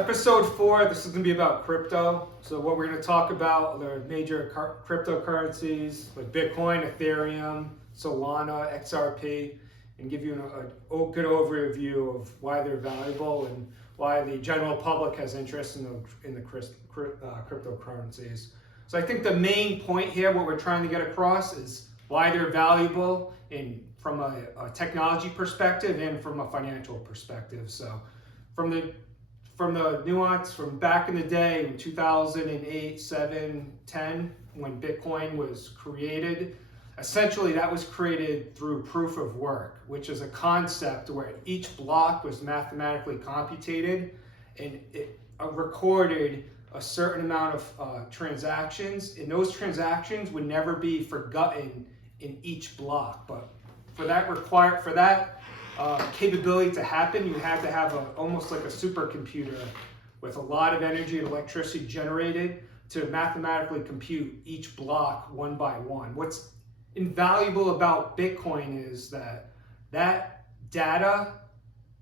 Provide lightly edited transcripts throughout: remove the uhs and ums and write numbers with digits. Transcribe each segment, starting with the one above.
Episode 4, this is going to be about crypto. So what we're going to talk about are the major cryptocurrencies like Bitcoin, Ethereum, Solana, XRP, and give you a good overview of why they're valuable and why the general public has interest in the cryptocurrencies. So I think the main point here, what we're trying to get across, is why they're valuable from a technology perspective and from a financial perspective. So from the nuance from back in the day in 2008, 7, 10, when Bitcoin was created, essentially that was created through proof of work, which is a concept where each block was mathematically computed and it recorded a certain amount of transactions, and those transactions would never be forgotten in each block. But for that capability to happen, you had to have almost like a supercomputer with a lot of energy and electricity generated to mathematically compute each block one by one. What's invaluable about Bitcoin is that data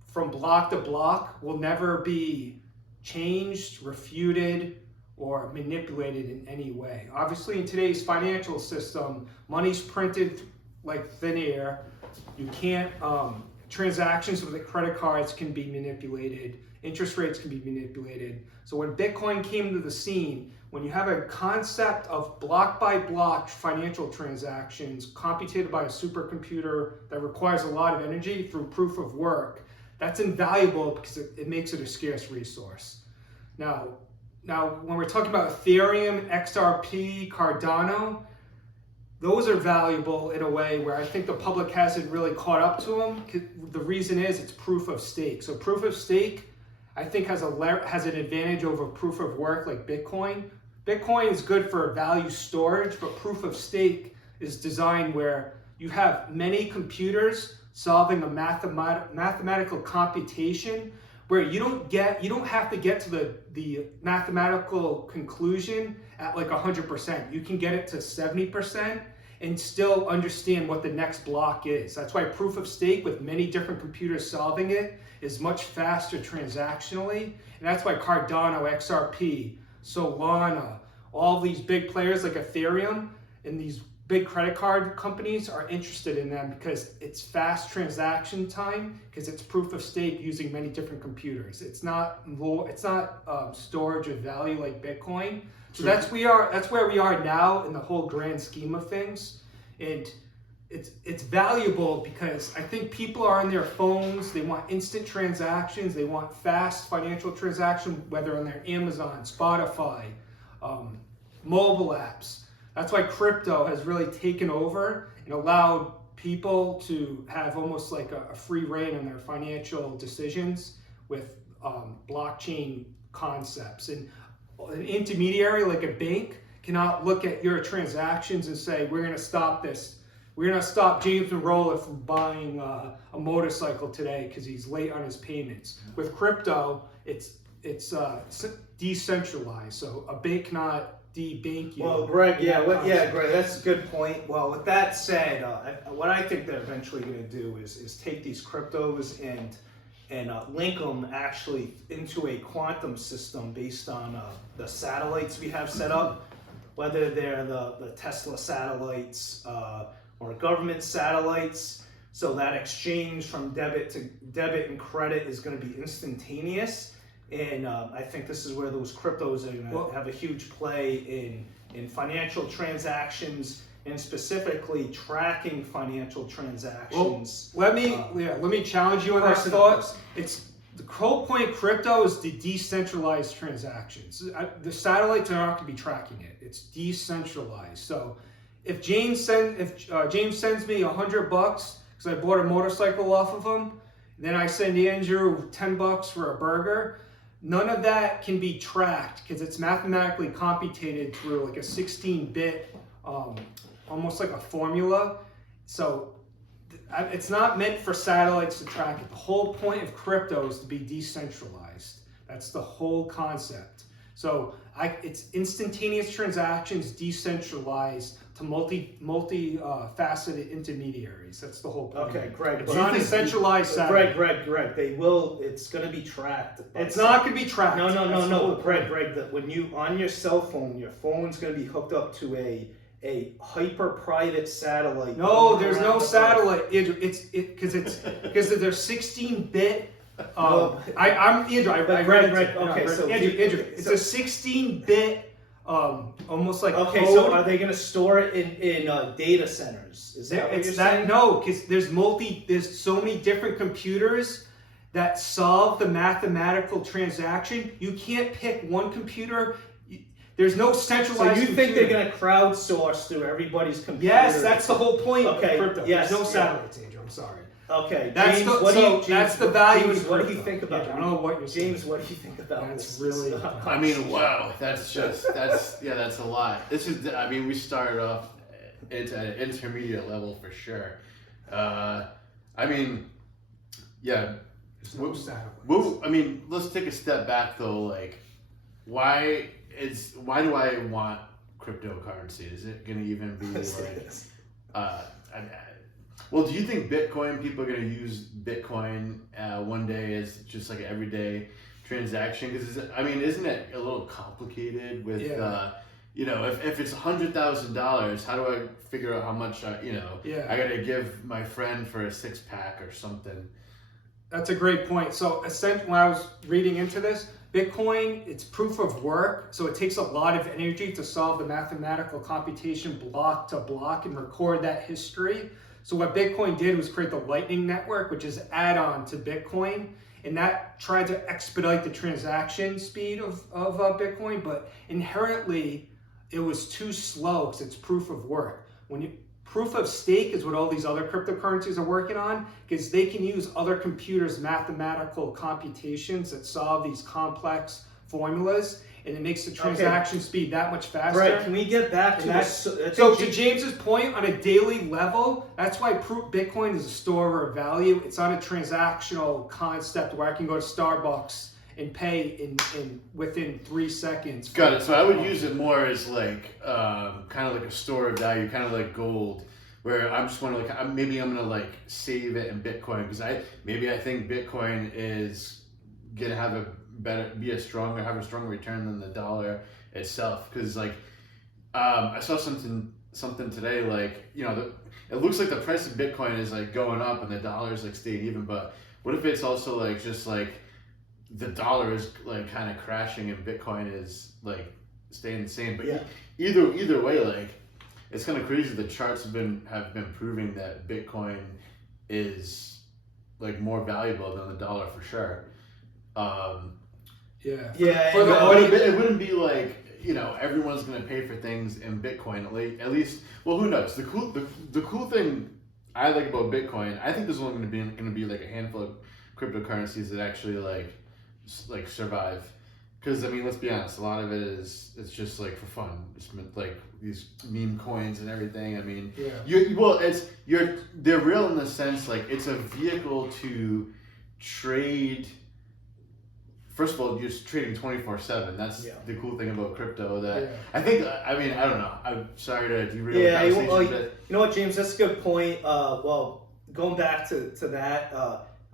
from block to block will never be changed, refuted, or manipulated in any way. Obviously, in today's financial system, money's printed like thin air. You can't, transactions with the credit cards can be manipulated, interest rates can be manipulated. So when Bitcoin came to the scene, when you have a concept of block by block financial transactions computed by a supercomputer that requires a lot of energy through proof of work, that's invaluable because it makes it a scarce resource. Now when we're talking about Ethereum, XRP, Cardano, those are valuable in a way where I think the public hasn't really caught up to them. The reason is it's proof of stake. So proof of stake, I think, has an advantage over proof of work like Bitcoin. Bitcoin is good for value storage, but proof of stake is designed where you have many computers solving a mathematical computation where you don't have to get to the mathematical conclusion at like 100%. You can get it to 70% and still understand what the next block is. That's why proof of stake with many different computers solving it is much faster transactionally. And that's why Cardano, XRP, Solana, all these big players like Ethereum and these big credit card companies are interested in them because it's fast transaction time, because it's proof of stake using many different computers. It's not storage of value like Bitcoin. So that's where we are now in the whole grand scheme of things, and it's valuable because I think people are on their phones. They want instant transactions. They want fast financial transaction, whether on their Amazon, Spotify, mobile apps. That's why crypto has really taken over and allowed people to have almost like a free reign in their financial decisions with blockchain concepts. And an intermediary like a bank cannot look at your transactions and say, we're going to stop this. We're going to stop James Monroe from buying a motorcycle today because he's late on his payments. With crypto, it's decentralized, so a bank cannot de-bank you. Well, Greg, Greg, that's a good point. Well, with that said, what I think they're eventually going to do is take these cryptos and link them actually into a quantum system based on the satellites we have set up, whether they're the Tesla satellites or government satellites. So that exchange from debit and credit is going to be instantaneous. And I think this is where those cryptos are going to have a huge play in financial transactions and specifically tracking financial transactions. Well, let me challenge you on that thought. It's the whole point of crypto is the decentralized transactions. The satellites are not going to be tracking it. It's decentralized. So if James sends me $100 because I bought a motorcycle off of him, then I send Andrew $10 for a burger. None of that can be tracked because it's mathematically computed through like a 16-bit, almost like a formula. So it's not meant for satellites to track it. The whole point of crypto is to be decentralized. That's the whole concept. So it's instantaneous transactions, decentralized, to multi-faceted intermediaries. That's the whole point. Okay, Greg. It's not a centralized satellite. Greg. They will. It's going to be tracked. It's not going to be tracked. No. Greg. That when you on your cell phone, your phone's going to be hooked up to a hyper private satellite. No, there's no satellite. It's because they're 16-bit. I'm Andrew. Greg. Okay, so Andrew. It's a 16-bit. Almost like okay. code. So are they going to store it in data centers? Is that what you're saying? No, because there's so many different computers that solve the mathematical transaction. You can't pick one computer. There's no centralized. So you think they're going to crowdsource through everybody's computer? Yes, that's the whole point of crypto. Yes, there's no satellites, Andrew. I'm sorry. Okay, that's James, that's the value. James, what do you think about? I don't know what you're saying. James, what do you think about that's this? Really. I mean, wow, that's a lot. This is, I mean, we started off at an intermediate level for sure. I mean, yeah. There's no satellites. I mean, let's take a step back though. Like, why do I want cryptocurrency? Is it going to even be like? Well, do you think Bitcoin, people are going to use Bitcoin one day as just like an everyday transaction? Because, I mean, isn't it a little complicated with, you know, if it's $100,000, how do I figure out how much, I got to give my friend for a 6-pack or something? That's a great point. So essentially, when I was reading into this, Bitcoin, it's proof of work. So it takes a lot of energy to solve the mathematical computation block to block and record that history. So what Bitcoin did was create the Lightning Network, which is an add-on to Bitcoin, and that tried to expedite the transaction speed of Bitcoin, but inherently it was too slow because it's proof of work. Proof of stake is what all these other cryptocurrencies are working on, because they can use other computers' mathematical computations that solve these complex formulas, and it makes the transaction speed that much faster. Right, can we get back to that? So to James's point, on a daily level, that's why Bitcoin is a store of value. It's not a transactional concept where I can go to Starbucks and pay in within 3 seconds. Got it. So I would use it more as like kind of like a store of value, kind of like gold, where I'm just want to like maybe I'm gonna like save it in Bitcoin because I think Bitcoin is gonna have a stronger return than the dollar itself. Because like I saw something today, like, you know, it looks like the price of Bitcoin is like going up and the dollar is like staying even, but what if it's also like just like the dollar is like kind of crashing and Bitcoin is like staying the same? But either way, like, it's kind of crazy. The charts have been proving that Bitcoin is like more valuable than the dollar for sure. It wouldn't be like, you know, everyone's gonna pay for things in Bitcoin at least. Well, who knows? The cool thing I like about Bitcoin, I think there's only gonna be like a handful of cryptocurrencies that actually like survive. Because I mean, let's be honest, a lot of it's just like for fun. It's like these meme coins and everything. I mean, they're real in the sense like it's a vehicle to trade. First of all, you're just trading 24/7. That's the cool thing about crypto. I think. I mean, I don't know. I'm sorry to derail the conversation. You know what, James? That's a good point. Going back to that,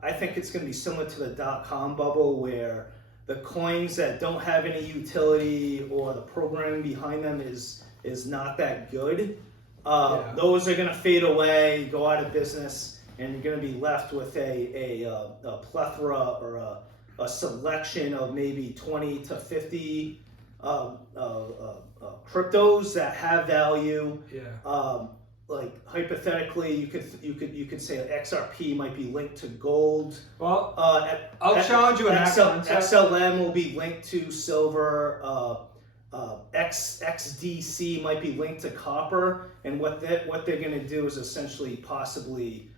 I think it's going to be similar to the .com bubble, where the coins that don't have any utility or the programming behind them is not that good. Those are going to fade away, go out of business, and you're going to be left with a plethora or a selection of maybe 20 to 50 cryptos that have value. Like hypothetically, you could say that XRP might be linked to gold. Well, I'll challenge you on that concept. XLM will be linked to silver. XDC might be linked to copper. And what they're going to do is essentially possibly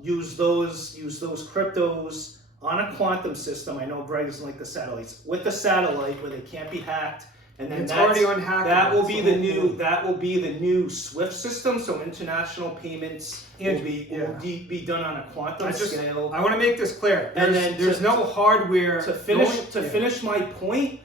use those cryptos on a quantum system. I know Greg doesn't like the satellites. With the satellite where they can't be hacked. And then it's already unhackable. That will be the new SWIFT system. So international payments will be done on a quantum scale. I want to make this clear. There's no hardware. To finish my point,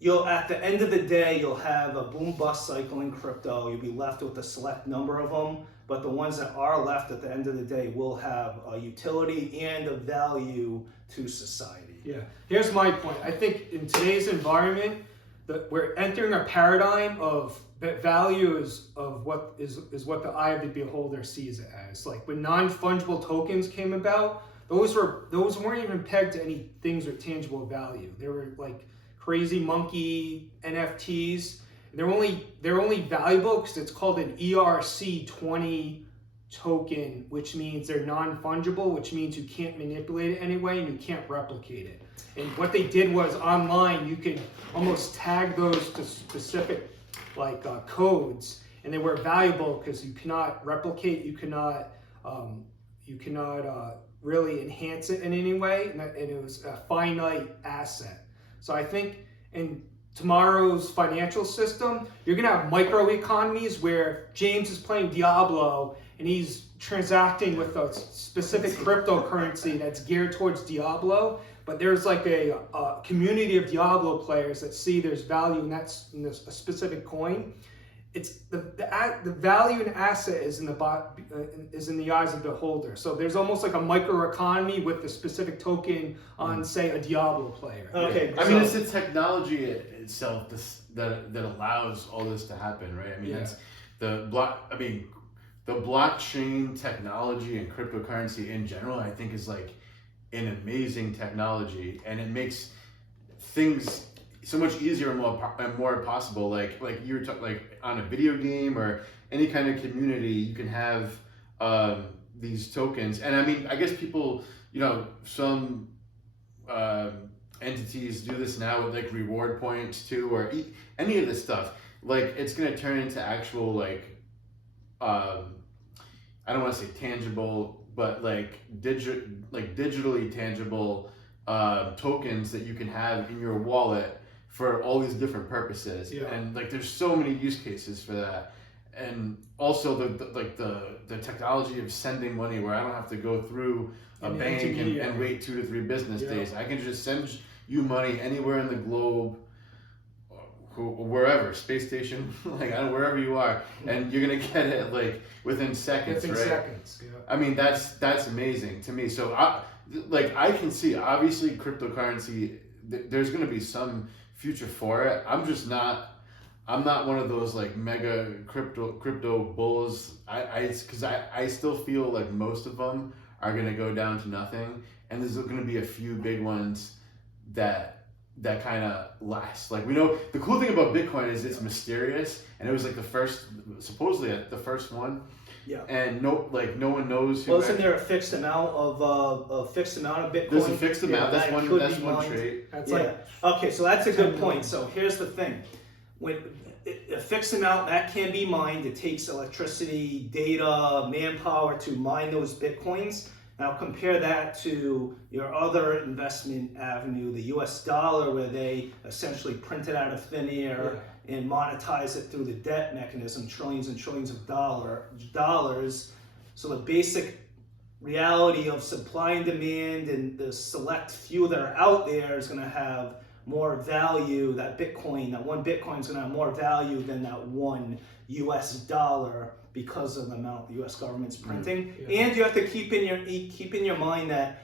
you'll at the end of the day you'll have a boom bust cycle in crypto. You'll be left with a select number of them, but the ones that are left at the end of the day will have a utility and a value to society. Yeah, here's my point. I think in today's environment, that we're entering a paradigm of that value is what the eye of the beholder sees it as. Like when non-fungible tokens came about, those weren't even pegged to any things with tangible value. They were like crazy monkey NFTs. They're only valuable because it's called an ERC20 token, which means they're non-fungible, which means you can't manipulate it anyway and you can't replicate it. And what they did was online, you could almost tag those to specific codes, and they were valuable because you cannot replicate, you cannot really enhance it in any way, and it was a finite asset. So I think in tomorrow's financial system, you're gonna have microeconomies where James is playing Diablo and he's transacting with a specific cryptocurrency that's geared towards Diablo, but there's like a community of Diablo players that see there's value in a specific coin. It's the value and asset is in the eyes of the holder. So there's almost like a microeconomy with the specific token on, say, a Diablo player. Okay, I mean, it's the technology itself that allows all this to happen, right? I mean, it's the blockchain technology and cryptocurrency in general, I think, is like an amazing technology, and it makes things so much easier and more possible. Like you were talking, like on a video game or any kind of community, you can have these tokens. And I mean, I guess people, some entities do this now with like reward points too, or any of this stuff. Like it's gonna turn into actual I don't want to say tangible, but digitally tangible tokens that you can have in your wallet for all these different purposes. Yeah. And like there's so many use cases for that. And also the technology of sending money where I don't have to go through a bank and wait 2 to 3 business days. I can just send you money anywhere in the globe, wherever, space station, wherever you are, and you're gonna get it like within seconds, right? Seconds. Yeah. I mean, that's amazing to me. So I can see, obviously, cryptocurrency. There's gonna be some future for it. I'm not one of those like mega crypto bulls. Because I still feel like most of them are gonna go down to nothing, and there's gonna be a few big ones that kind of last. Like we know, the cool thing about Bitcoin is it's mysterious, and it was like supposedly the first one. Yeah. And no one knows who. Well, isn't there a fixed amount of Bitcoin? There's a fixed amount. Yeah, that's one trait. Okay, so that's a good point. So here's the thing: when a fixed amount that can be mined, it takes electricity, data, manpower to mine those Bitcoins. Now compare that to your other investment avenue, the US dollar, where they essentially print it out of thin air and monetize it through the debt mechanism, trillions and trillions of dollars. So the basic reality of supply and demand and the select few that are out there is going to have more value. That one Bitcoin is going to have more value than that one US dollar, because of the amount the U.S. government's printing. And you have to keep in your mind that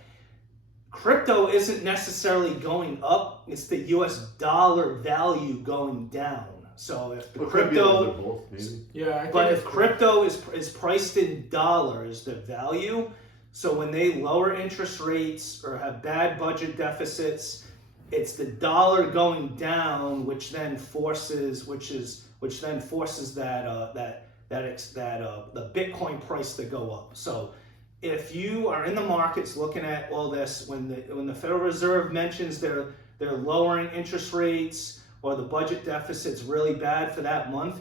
crypto isn't necessarily going up; it's the U.S. dollar value going down. So if the crypto, if crypto is priced in dollars, the value. So when they lower interest rates or have bad budget deficits, it's the dollar going down, which then forces the Bitcoin price to go up. So if you are in the markets looking at all this, when the Federal Reserve mentions they're lowering interest rates or the budget deficit's really bad for that month,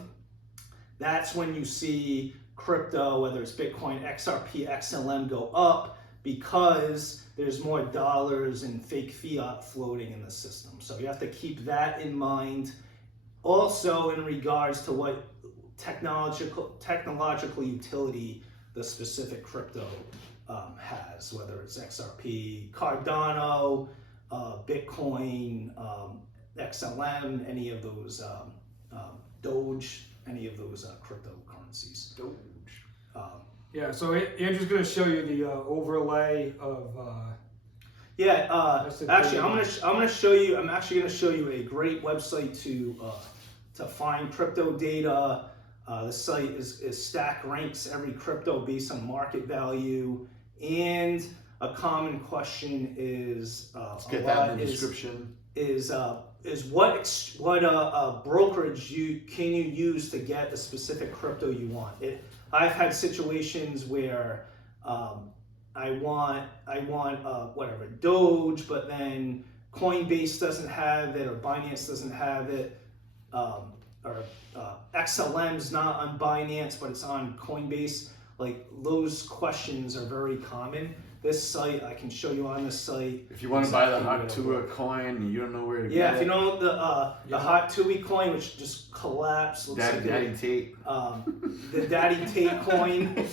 that's when you see crypto, whether it's Bitcoin, XRP, XLM, go up, because there's more dollars and fake fiat floating in the system. So you have to keep that in mind. Also, in regards to what technological utility the specific crypto has, whether it's XRP, Cardano, Bitcoin, XLM, any of those Doge, any of those cryptocurrencies. Doge. Yeah, so Andrew's going to show you the overlay of. Actually, I'm gonna show you. I'm actually gonna show you a great website to find crypto data. The site is Stack ranks every crypto based on market value, and a common question is Let's get that in the description. Is what brokerage can you use to get a specific crypto you want? I've had situations where I want whatever Doge, but then Coinbase doesn't have it, or Binance doesn't have it, or XLM's not on Binance, but it's on Coinbase. Like, those questions are very common. This site, I can show you on this site. If you want to buy the Hot Tua coin and you don't know where to get it. Yeah, if you know the Hot Tui coin, which just collapsed. Looks like Daddy Tate. The Daddy Tate coin.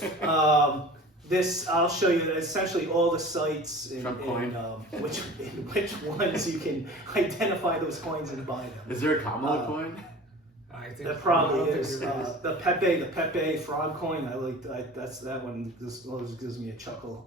This, I'll show you essentially all the sites in which ones you can identify those coins and buy them. Is there a Kamala coin? I think That probably is. The Pepe frog coin. That's that one. This always gives me a chuckle.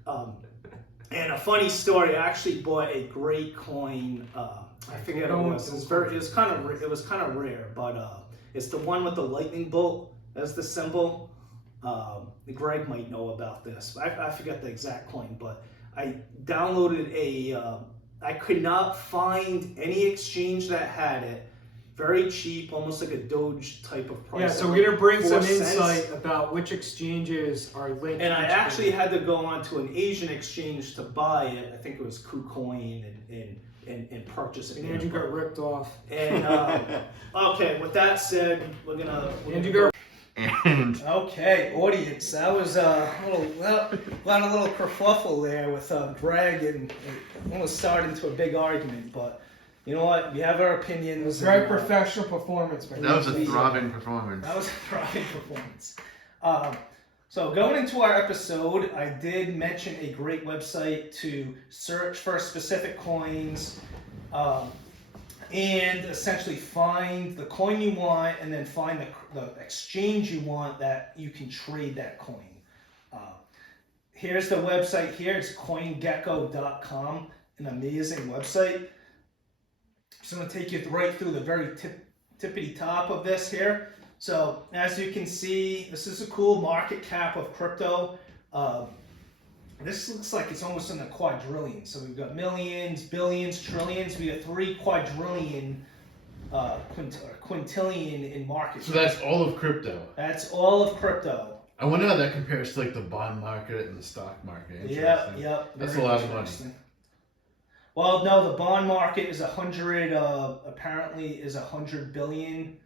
And a funny story. I actually bought a great coin. I forget what it was. It was kind of rare, but it's the one with the lightning bolt as the symbol. Greg might know about this. I forget the exact coin, but I downloaded I could not find any exchange that had it. Very cheap, almost like a Doge type of price. Yeah, so we're going to bring some 4 cents. insight about which exchanges are linked. And I actually had to go onto an Asian exchange to buy it. I think it was KuCoin and purchase it. And Andrew got ripped off. And okay, with that said, we're gonna okay, audience. That was a little kerfuffle there with Greg, and almost started into a big argument. But you know what? We have our opinions. It was very professional performance, man. That was a throbbing performance. That was a throbbing performance. So going into our episode, I did mention a great website to search for specific coins, and essentially find the coin you want, and then find the exchange you want that you can trade that coin. Here's the website here. It's CoinGecko.com, an amazing website. So I'm going to take you right through the very tippity top of this here. So as you can see, this is a cool market cap of crypto. This looks like it's almost in the quadrillion. So we've got millions, billions, trillions. We got 3 quadrillion, quintillion in market. So that's all of crypto. That's all of crypto. I wonder how that compares to like the bond market and the stock market. Yep. That's a lot of money. Well, no, the bond market is apparently is 100 billion,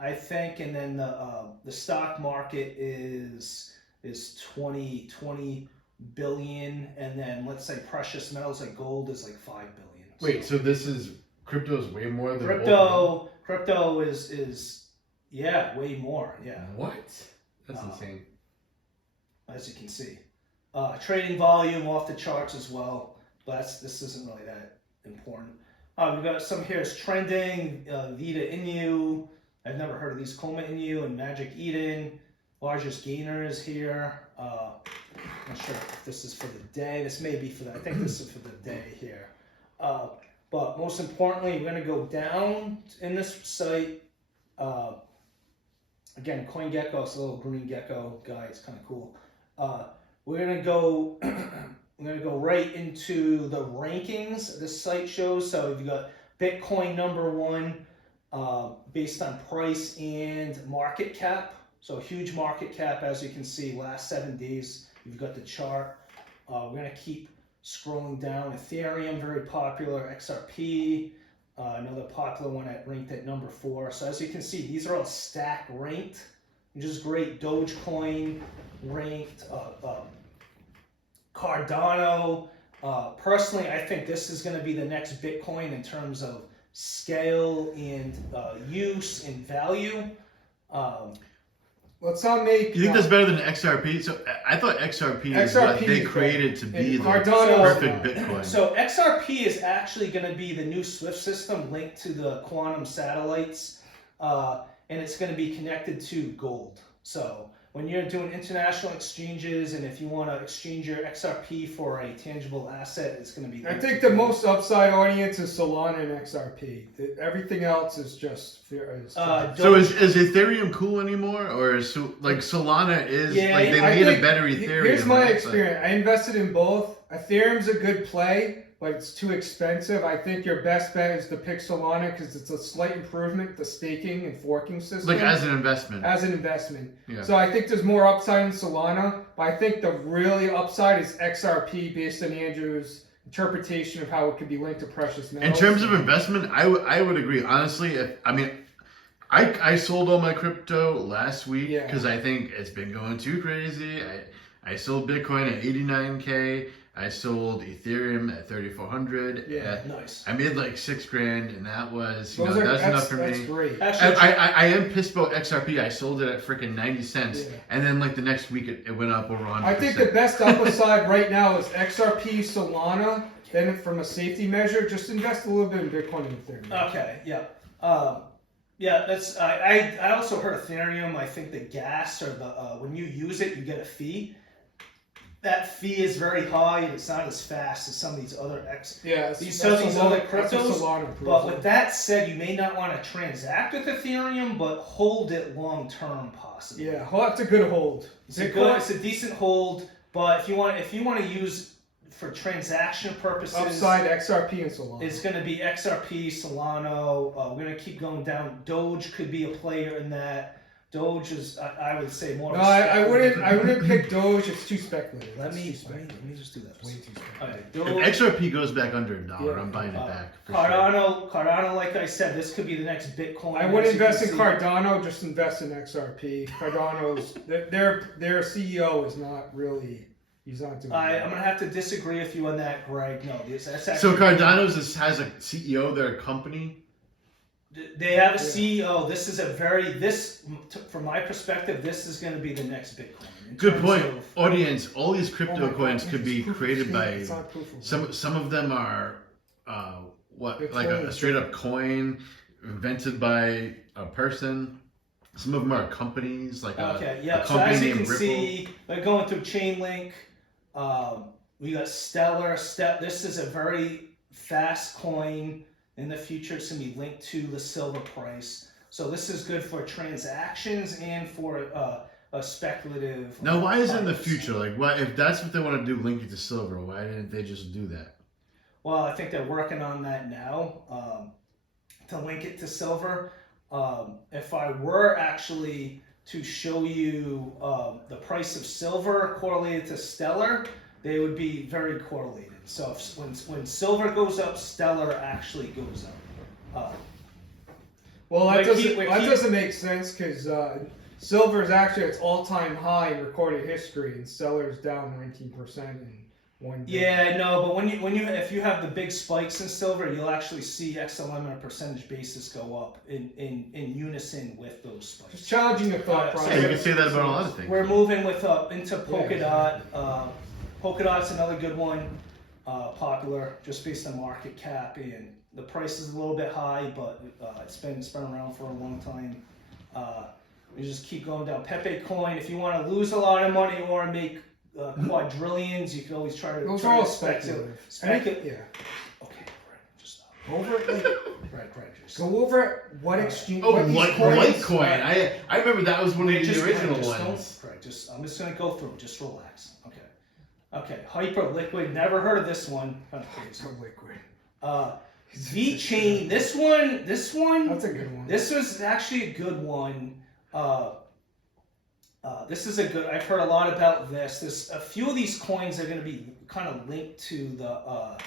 I think, and then the stock market is 20 billion, and then let's say precious metals like gold is like 5 billion. Wait, so this is crypto's way more than crypto is way more. Yeah. What? That's insane. As you can see, trading volume off the charts as well. But this isn't really that important. We've got some here is trending. Vita Inu. I've never heard of these. Coma Inu and Magic Eden. Largest gainers here. Not sure if this is for the day. This may be for I think this is for the day here. But most importantly, we're going to go down in this site. Again, CoinGecko, it's a little green gecko guy. It's kind of cool. We're going to go. I'm going to go right into the rankings this site shows. So you've got Bitcoin #1 based on price and market cap. So huge market cap, as you can see, last 7 days. You've got the chart. We're going to keep scrolling down. Ethereum, very popular. XRP, another popular one ranked at #4. So as you can see, these are all stack ranked, which is great. Dogecoin ranked. Cardano. Personally, I think this is going to be the next Bitcoin in terms of scale and use and value. let's not make. You think that's better than XRP? So I thought XRP is XRP what they is created to be the Cardano's perfect not. Bitcoin. So XRP is actually going to be the new SWIFT system linked to the quantum satellites, and it's going to be connected to gold. So when you're doing international exchanges, and if you want to exchange your XRP for a tangible asset, it's going to be. I think the most upside audience is Solana and XRP. Everything else is just. So is Ethereum cool anymore, or is like Solana is like they made a better Ethereum? Here's my right? experience. I invested in both. Ethereum's a good play, but it's too expensive. I think your best bet is to pick Solana because it's a slight improvement, the staking and forking system. Like as an investment. As an investment. Yeah. So I think there's more upside in Solana, but I think the really upside is XRP based on Andrew's interpretation of how it could be linked to precious metals. In terms of investment, I would agree. Honestly, I sold all my crypto last week because I think it's been going too crazy. I sold Bitcoin at 89K. I sold Ethereum at 3,400. Yeah, nice. I made like $6,000, and that was that's enough for that's me. Great. Actually, I am pissed about XRP. I sold it at freaking 90 cents, and then like the next week it went up over 100%. I think the best upside right now is XRP, Solana. Then from a safety measure, just invest a little bit in Bitcoin and Ethereum. Okay, yeah. Yeah, that's. I also heard Ethereum. I think the gas or the when you use it, you get a fee. That fee is very high, and it's not as fast as some of these other these other cryptos. But with that said, you may not want to transact with Ethereum, but hold it long term, possibly. Yeah, that's a good hold. It's a decent hold. But if you want to use for transaction purposes, upside XRP and Solana. It's going to be XRP, Solano. We're going to keep going down. Doge could be a player in that. Doge is, I would say, more. No, I wouldn't pick Doge. It's too speculative. Let me just do that. Way too speculative. Doge, if XRP goes back under $1, I'm buying it back. Cardano, like I said, this could be the next Bitcoin. I wouldn't invest in Cardano. Just invest in XRP. Cardano's their CEO is not really. He's not doing. I'm gonna have to disagree with you on that, Greg. No, that's actually. So Cardano's has a CEO of their company. They have a CEO. This is from my perspective, this is going to be the next Bitcoin. Good point, audience. All these crypto coins could be created by some of them are like a straight up coin invented by a person. Some of them are companies like a company so as you named can Ripple. see, we're going through Chainlink. We got Stellar. This is a very fast coin. In the future, it's going to be linked to the silver price. So this is good for transactions and for a speculative. Now, why is it in the future? Like, why if that's what they want to do, link it to silver? Why didn't they just do that? Well, I think they're working on that now to link it to silver. If I were actually to show you the price of silver correlated to Stellar, they would be very correlated. So when silver goes up, Stellar actually goes up. Well, that doesn't make sense because silver is actually at its all-time high in recorded history, and Stellar is down 19% in one day. Yeah, no, but if you have the big spikes in silver, you'll actually see XLM on a percentage basis go up in unison with those spikes. Just challenging the thought process. Yeah, you can say that about a lot of things. We're moving into Polkadot. Polkadot's another good one, popular just based on market cap, and the price is a little bit high, but it's been around for a long time. We just keep going down. Pepe Coin, if you want to lose a lot of money or make quadrillions, you can always try to. Those are all speculative. Yeah. Okay, Greg, just stop. over it. Greg, just Go over what exchange. Oh, what these Litecoin. I remember that was one of the original ones. Greg, I'm just gonna go through. Just relax. Okay. Hyperliquid. Never heard of this one. Kind of crazy. Hyperliquid. VeChain. This one. That's a good one. This was actually a good one. This is a good. I've heard a lot about this. There's a few of these coins are going to be kind of linked to the.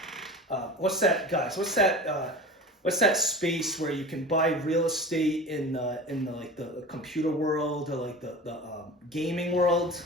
What's that, guys? What's that space where you can buy real estate in the computer world or like the gaming world?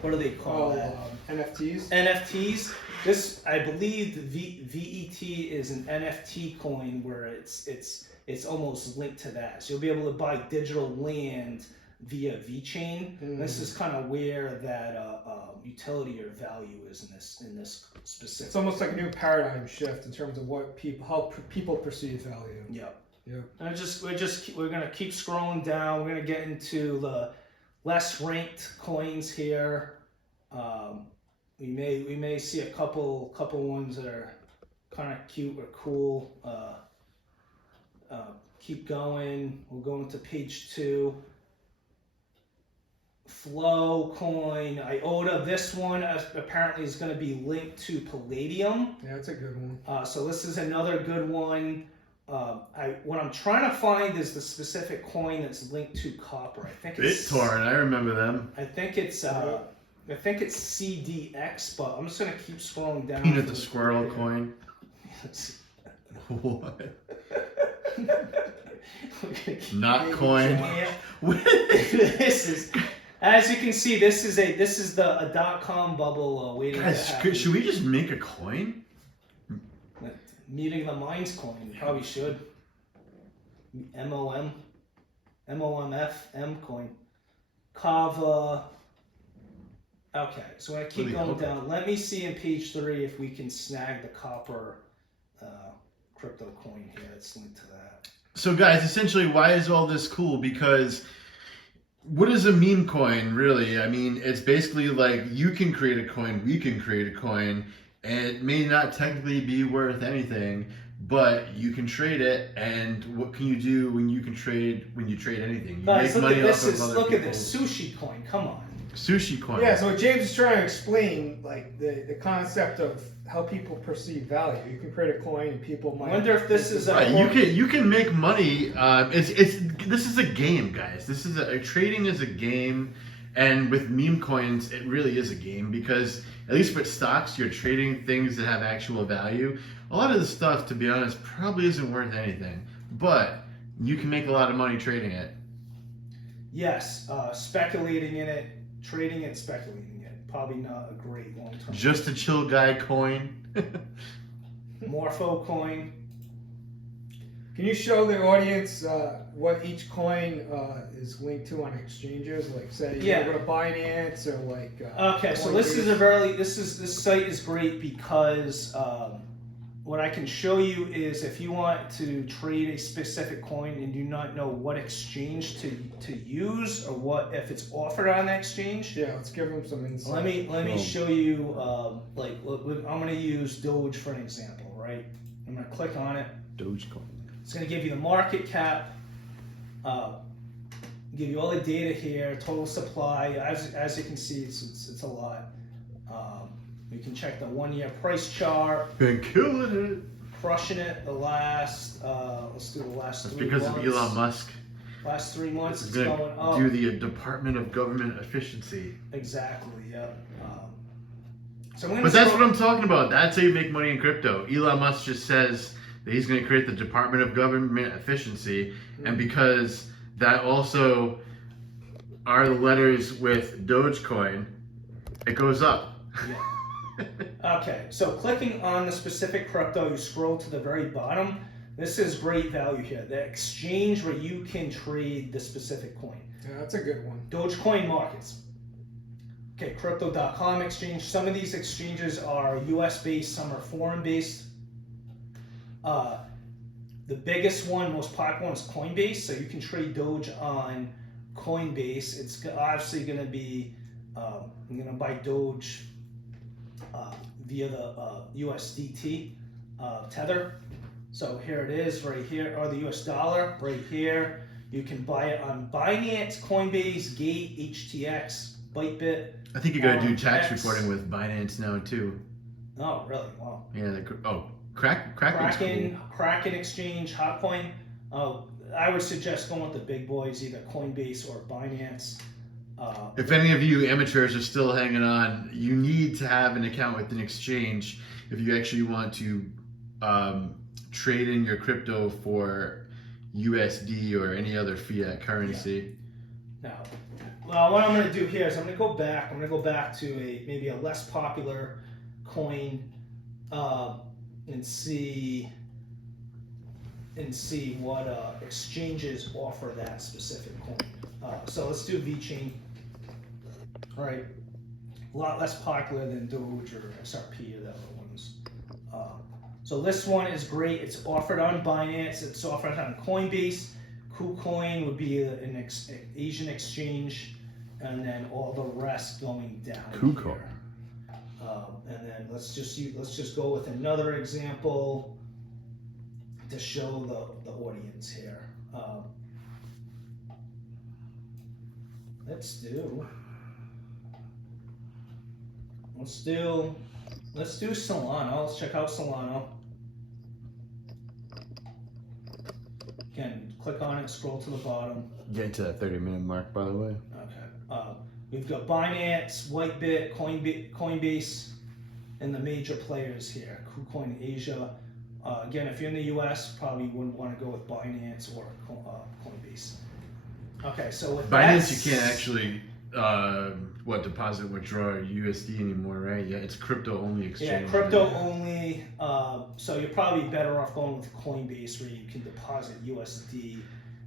What do they call that? NFTs. NFTs. This, I believe, VET is an NFT coin where it's almost linked to that. So you'll be able to buy digital land via VeChain. This is kind of where that utility or value is in this specific. It's almost like a new paradigm shift in terms of what how people perceive value. Yep. Yep. And we're gonna keep scrolling down. We're gonna get into the less ranked coins here. We may see a couple ones that are kind of cute or cool. Keep going. We'll go into page 2. Flow coin, IOTA. This one apparently is going to be linked to Palladium. Yeah, that's a good one. So this is another good one. What I'm trying to find is the specific coin that's linked to copper. I think it's BitTorrent, I remember them. I think it's CDX, but I'm just going to keep scrolling down. Peanut the squirrel coin. What? Not coin. This is, as you can see, this is a .com bubble waiting to Guys, happen. should we just make a coin? Meeting the Minds coin, we probably should. MOMF, M coin. Kava. Okay, so I'm going to keep going down. Let me see in page 3 if we can snag the copper crypto coin here. It's linked to that. So guys, essentially, why is all this cool? Because what is a meme coin, really? I mean, it's basically like you can create a coin, we can create a coin, and it may not technically be worth anything, but you can trade it, and what can you do when you trade anything? You Guys, make look money at off of this. other Look at people's- this sushi coin. Come on. Sushi coin. Yeah, so what James is trying to explain, like the concept of how people perceive value. You can create a coin, and people might. I wonder if this is a Right, you can make money. This is a game, guys. This is trading is a game, and with meme coins, it really is a game because at least with stocks, you're trading things that have actual value. A lot of the stuff, to be honest, probably isn't worth anything, but you can make a lot of money trading it. Yes, speculating in it, trading it, speculating it. Probably not a great long term. Just a chill guy coin. Morpho coin. Can you show the audience what each coin is linked to on exchanges? Like, say, Yeah. you go to Binance or like. Okay, so this site is great because what I can show you is if you want to trade a specific coin and do not know what exchange to use or what if it's offered on that exchange. Yeah, let's give them some insight. Let me show you. I'm going to use Doge for an example, right? I'm going to click on it. Dogecoin. It's going to give you the market cap, give you all the data here, total supply. As you can see, it's a lot. You can check the 1-year price chart. Been killing it. Crushing it the last. Let's do the last That's 3 because months. of Elon Musk. Last 3 months, This it's is going going up. to do the Department of Government Efficiency. Exactly. Yeah. So I'm gonna But that's scroll- what I'm talking about. That's how you make money in crypto. Elon Musk just says that he's going to create the Department of Government Efficiency, and because that also are the letters with Dogecoin, it goes up. Yeah. Okay, so clicking on the specific crypto, you scroll to the very bottom. This is great value here. The exchange where you can trade the specific coin. Yeah, that's a good one. Dogecoin markets. Okay, crypto.com exchange. Some of these exchanges are US based, some are foreign based. The biggest one, most popular one is Coinbase. So you can trade Doge on Coinbase. It's obviously going to be, I'm going to buy Doge via the USDT tether. So here it is right here, or the US dollar right here. You can buy it on Binance, Coinbase, Gate, HTX, Bytebit. I think you got to do X. tax reporting with Binance now too. Oh, really? Wow. Yeah. Kraken's cool. Kraken Exchange, Hotcoin. I would suggest going with the big boys, either Coinbase or Binance. If any of you amateurs are still hanging on, you need to have an account with an exchange if you actually want to trade in your crypto for USD or any other fiat currency. Now, well, what I'm going to do here is I'm going to go back. I'm going to go back to maybe a less popular coin and see what exchanges offer that specific coin. So let's do VeChain. All right, a lot less popular than Doge or XRP or the other ones. So this one is great. It's offered on Binance. It's offered on Coinbase. KuCoin would be an Asian exchange, and then all the rest going down. KuCoin. Here. And then let's just go with another example to show the audience here. Let's do Solana. Let's check out Solana. Again, click on it, scroll to the bottom. Getting to that 30-minute mark, by the way. Okay. We've got Binance, Whitebit, Coinbase, and the major players here. KuCoin Asia. Again, if you're in the US, probably wouldn't want to go with Binance or Coinbase. Okay, so with Binance, you can't actually deposit, withdraw USD anymore, right? Yeah, it's crypto only exchange. Yeah, crypto only. So you're probably better off going with Coinbase, where you can deposit USD.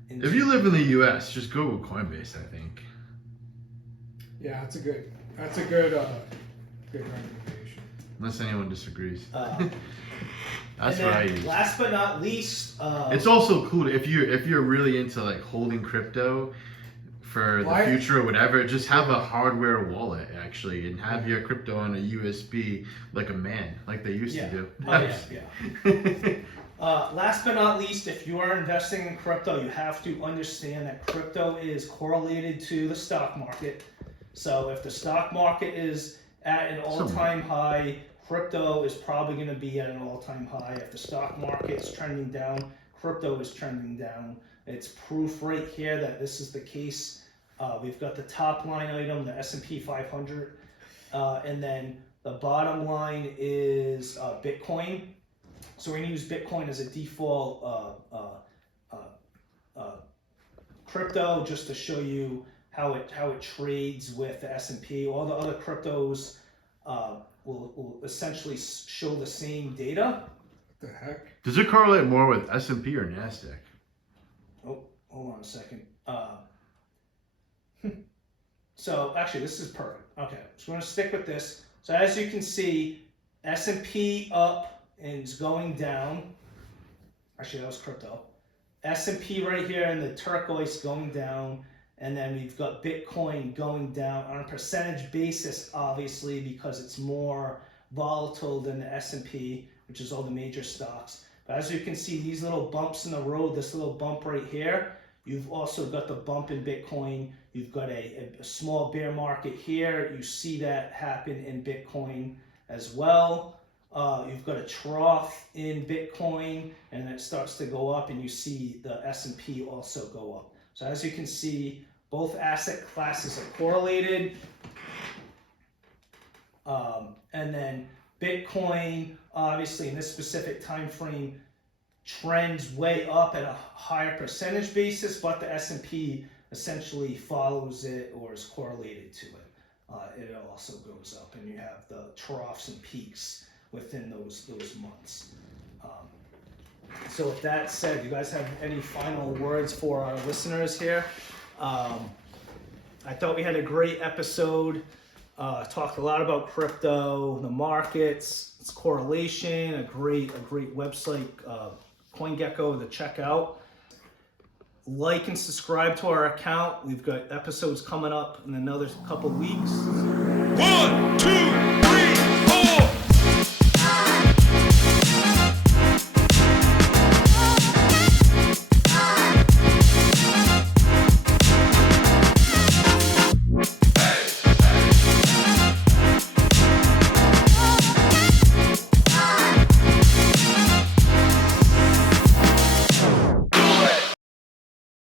If you live in the US, just go with Coinbase, I think. Yeah, that's a good recommendation. Unless anyone disagrees. That's what I use. Last but not least, it's also cool if you're really into like holding crypto for the future or whatever. Just have a hardware wallet actually, and have your crypto on a USB like a man, like they used to do. Last but not least, if you are investing in crypto, you have to understand that crypto is correlated to the stock market. So if the stock market is at an all-time high, crypto is probably going to be at an all-time high. If the stock market is trending down, crypto is trending down. It's proof right here that this is the case. We've got the top line item, the S&P 500, and then the bottom line is Bitcoin. So we're going to use Bitcoin as a default crypto just to show you how it trades with the S&P. All the other cryptos will essentially show the same data. What the heck? Does it correlate more with S&P or NASDAQ? Oh, hold on a second. So actually, this is perfect. Okay, so we're going to stick with this. So as you can see, S&P up and it's going down. Actually, that was crypto. S&P right here in the turquoise going down. And then we've got Bitcoin going down on a percentage basis, obviously, because it's more volatile than the S&P, which is all the major stocks. But as you can see, these little bumps in the road, this little bump right here, you've also got the bump in Bitcoin. You've got a small bear market here. You see that happen in Bitcoin as well. You've got a trough in Bitcoin, and it starts to go up, and you see the S&P also go up. So as you can see, both asset classes are correlated. And then Bitcoin, obviously in this specific time frame, trends way up at a higher percentage basis, but the S&P essentially follows it or is correlated to it. It also goes up, and you have the troughs and peaks within those months. So with that said, you guys have any final words for our listeners here? I thought we had a great episode. Talked a lot about crypto, the markets, its correlation, a great website, CoinGecko to check out. Like and subscribe to our account. We've got episodes coming up in another couple weeks. 1, 2,